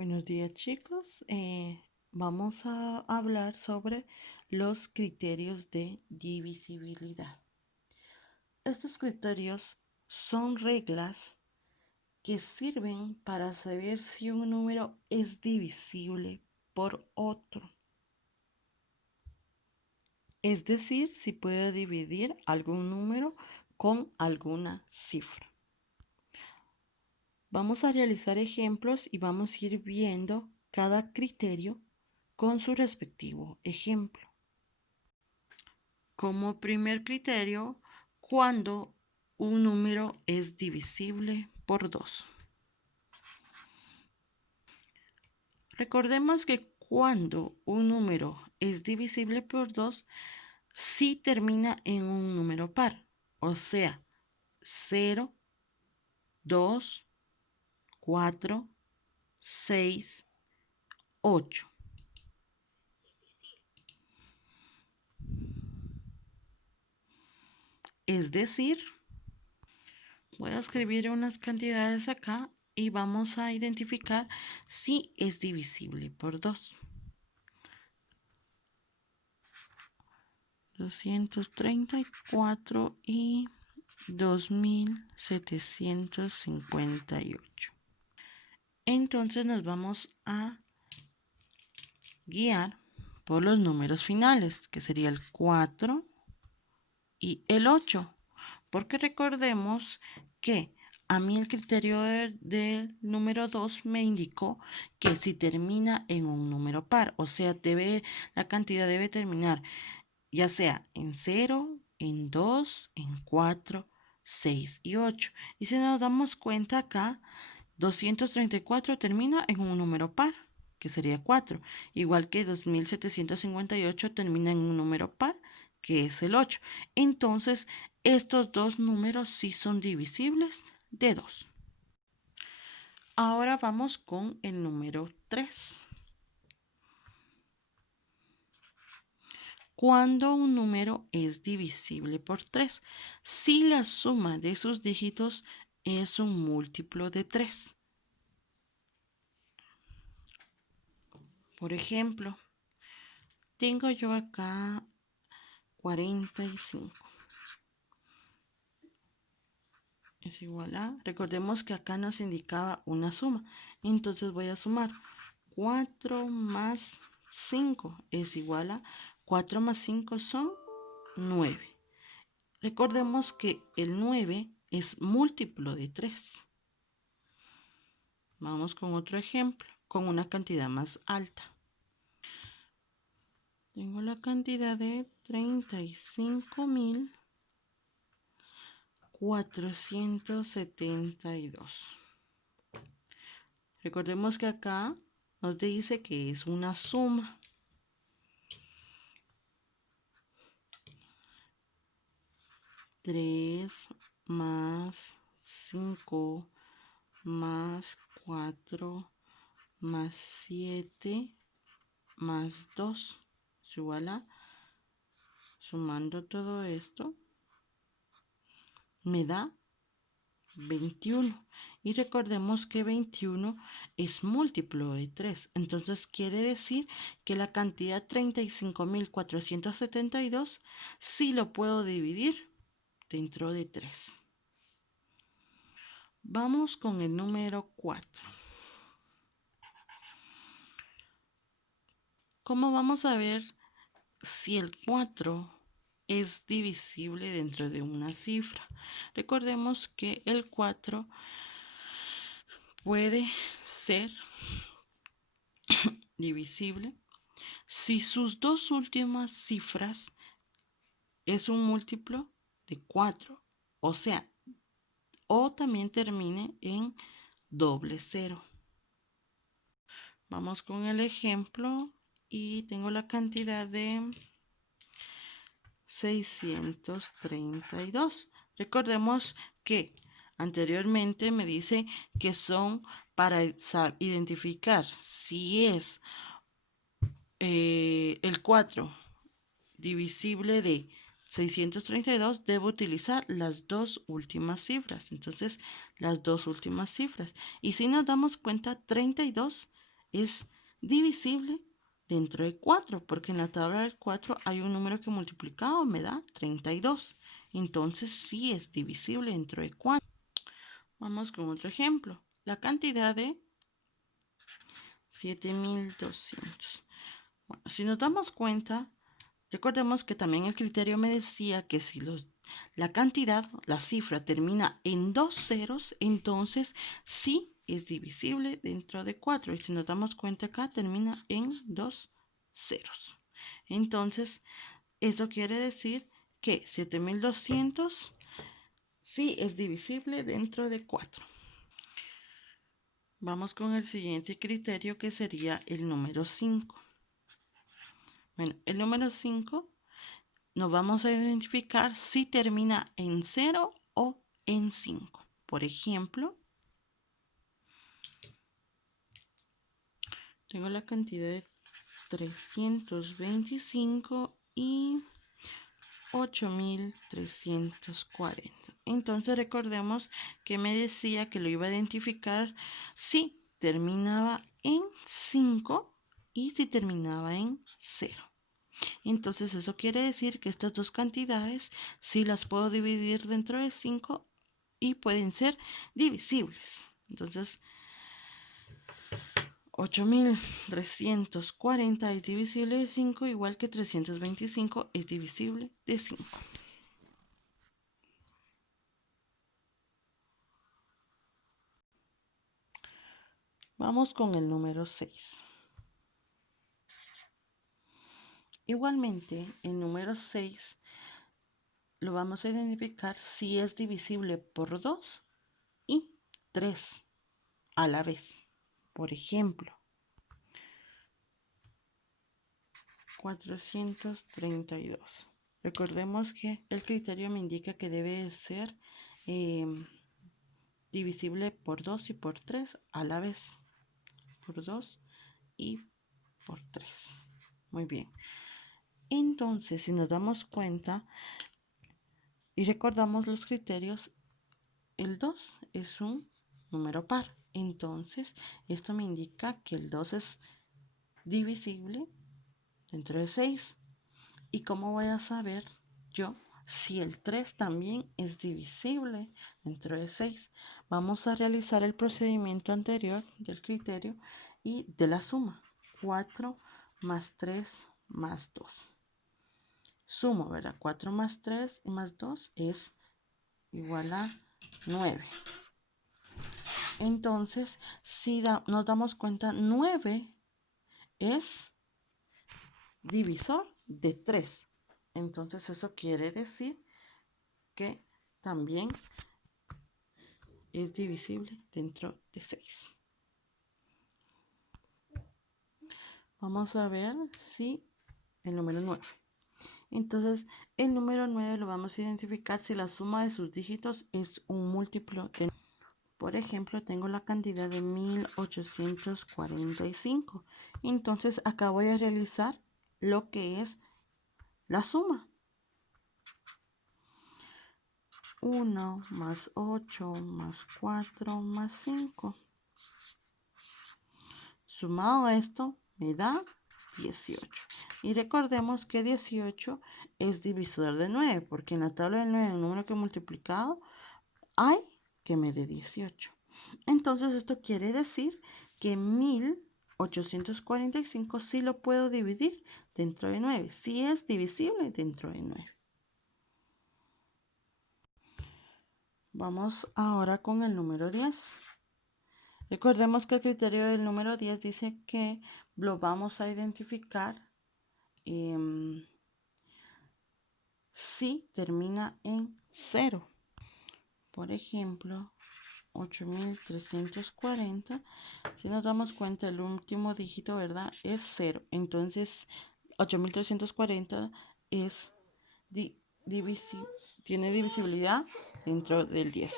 Buenos días, chicos. Vamos a hablar sobre los criterios de divisibilidad. Estos criterios son reglas que sirven para saber si un número es divisible por otro. Es decir, si puedo dividir algún número con alguna cifra. Vamos a realizar ejemplos y vamos a ir viendo cada criterio con su respectivo ejemplo. Como primer criterio, cuando un número es divisible por 2. Recordemos que cuando un número es divisible por 2, sí termina en un número par, o sea, 0, 2, 4, 6, 8. Es decir, voy a escribir unas cantidades acá y vamos a identificar si es divisible por 2. 234 y 2758. Entonces nos vamos a guiar por los números finales, que sería el 4 y el 8, porque recordemos que a mí el criterio del número 2 me indicó que si termina en un número par, o sea, la cantidad debe terminar ya sea en 0, en 2, en 4, 6 y 8. Y si nos damos cuenta acá, 234 termina en un número par, que sería 4, igual que 2758 termina en un número par, que es el 8. Entonces, estos dos números sí son divisibles de 2. Ahora vamos con el número 3. Cuando un número es divisible por 3, si la suma de sus dígitos es un múltiplo de 3. Por ejemplo, tengo yo acá 45. Es igual a, recordemos que acá nos indicaba una suma. Entonces voy a sumar 4 más 5 es igual a 4 más 5 son 9. Recordemos que el 9 es múltiplo de 3. Vamos con otro ejemplo, con una cantidad más alta. Tengo la cantidad de 35.472. Recordemos que acá nos dice que es una suma. Tres más 5 más 4 más 7 más 2 es igual a, sumando todo esto, me da 21. Y recordemos que 21 es múltiplo de 3. Entonces quiere decir que la cantidad 35.472 sí lo puedo dividir dentro de 3. Vamos con el número 4. ¿Cómo vamos a ver si el 4 es divisible dentro de una cifra? Recordemos que el 4 puede ser divisible si sus dos últimas cifras es un múltiplo de 4, o sea, o también termine en doble cero. Vamos con el ejemplo y tengo la cantidad de 632. Recordemos que anteriormente me dice que son para identificar si es el 4 divisible de 632, debo utilizar las dos últimas cifras. Entonces, las dos últimas cifras. Y si nos damos cuenta, 32 es divisible dentro de 4, porque en la tabla del 4 hay un número que multiplicado me da 32. Entonces sí es divisible dentro de 4. Vamos con otro ejemplo. La cantidad de 7200. Bueno, si nos damos cuenta, recordemos que también el criterio me decía que si la cantidad, la cifra termina en 2 ceros, entonces sí es divisible dentro de 4. Y si nos damos cuenta acá, termina en 2 ceros. Entonces, eso quiere decir que 7200 sí es divisible dentro de 4. Vamos con el siguiente criterio, que sería el número 5. Bueno, el número 5 nos vamos a identificar si termina en 0 o en 5. Por ejemplo, tengo la cantidad de 325 y 8340. Entonces recordemos que me decía que lo iba a identificar si terminaba en 5 y si terminaba en 0. Entonces eso quiere decir que estas dos cantidades sí las puedo dividir dentro de 5 y pueden ser divisibles. Entonces 8340 es divisible de 5, igual que 325 es divisible de 5. Vamos con el número 6. Igualmente, el número 6 lo vamos a identificar si es divisible por 2 y 3 a la vez. Por ejemplo, 432. Recordemos que el criterio me indica que debe ser divisible por 2 y por 3 a la vez. Por 2 y por 3. Muy bien. Entonces, si nos damos cuenta y recordamos los criterios, el 2 es un número par. Entonces, esto me indica que el 2 es divisible dentro de 6. ¿Y cómo voy a saber yo si el 3 también es divisible dentro de 6? Vamos a realizar el procedimiento anterior del criterio y de la suma. 4 más 3 más 2. Sumo, ¿verdad? 4 más 3 y más 2 es igual a 9. Entonces, si nos damos cuenta, 9 es divisor de 3. Entonces, eso quiere decir que también es divisible dentro de 6. Vamos a ver si el número 9. Entonces, el número 9 lo vamos a identificar si la suma de sus dígitos es un múltiplo de... Por ejemplo, tengo la cantidad de 1845. Entonces, acá voy a realizar lo que es la suma. 1 más 8 más 4 más 5. Sumado a esto me da 18. Y recordemos que 18 es divisor de 9, porque en la tabla del 9, el número que he multiplicado, hay que me dé 18. Entonces esto quiere decir que 1845 sí lo puedo dividir dentro de 9. Sí es divisible dentro de 9. Vamos ahora con el número 10. Recordemos que el criterio del número 10 dice que lo vamos a identificar si termina en 0. Por ejemplo, 8340. Si nos damos cuenta, el último dígito, ¿verdad? Es 0. Entonces, 8340 es tiene divisibilidad dentro del 10.